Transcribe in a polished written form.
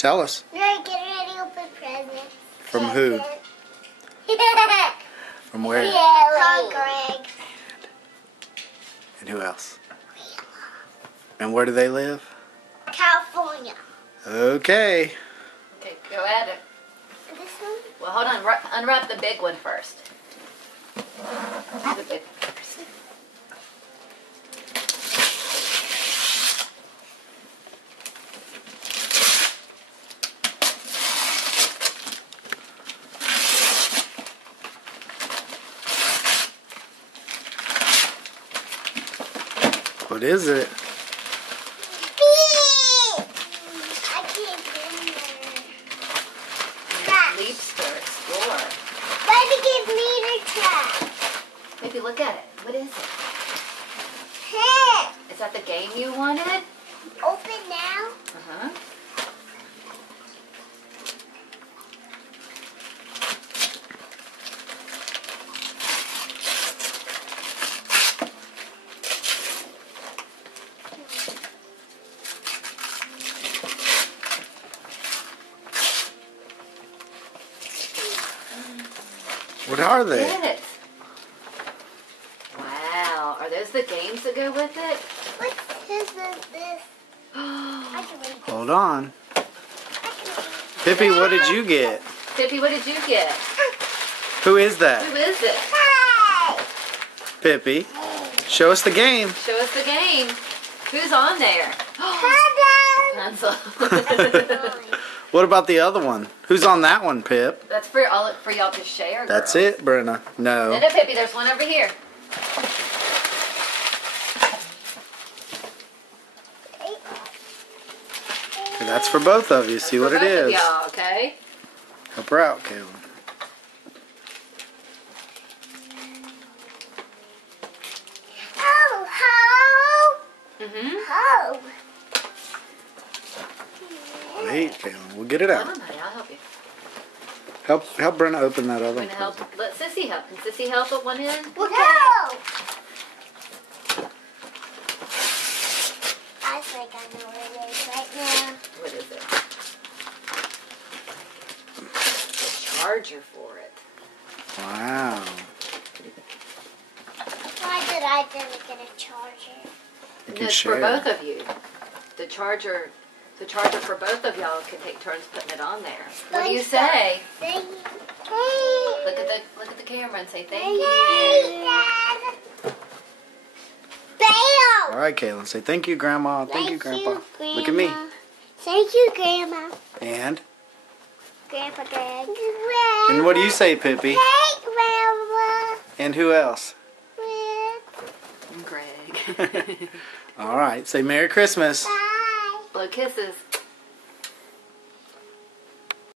Tell us. Get ready to open presents. From who? From where? From Greg. And who else? And where do they live? California. Okay. Okay, go at it. This one? Well, hold on. Unwrap the big one first. The big one first. What is it? I can't get in Leapster Explorer. Why did it give me the track? Maybe look at it. What is it? Hey, Is that the game you wanted? open now. Uh-huh. What are they? Get it. Wow. Are those the games that go with it? What is this? I can read. Hold on. Pippi, what did you get? Pippi, what did you get? Who is that? Who is it? Hey! Pippi. Show us the game. Show us the game. Who's on there? Hello! Hansel. What about the other one? Who's on that one, Pip? That's for y'all to share. That's girls. it, Brenna. No, No. no, Pippi, there's one over here. That's for both of you. That's See for what it both of is. y'all, okay? Help her out, Caleb. Oh, ho! Mm-hmm. Ho! Wait, Caleb. We'll get it Hold out. on, honey, I'll help you. Help Brenna open that other I'm one. gonna help. Let Sissy help. Can Sissy help at one end? No! I think I know what it is right now. What is it? The charger for it. Wow. Why did I didn't get a charger? You And can it's share. for both of you. The charger for both of y'all can take turns putting it on there. What do you say? Thank you. Look at the camera and say thank you. Yay, Dad. Bam! All right, Kaylin. Say thank you, Grandma. Thank you, Grandpa. Grandma. Look at me. Thank you, Grandma. And? Grandpa Greg. And what do you say, Pippi? Hey, Grandma. And who else? Greg. All right. Say Merry Christmas. Bye. Blow kisses.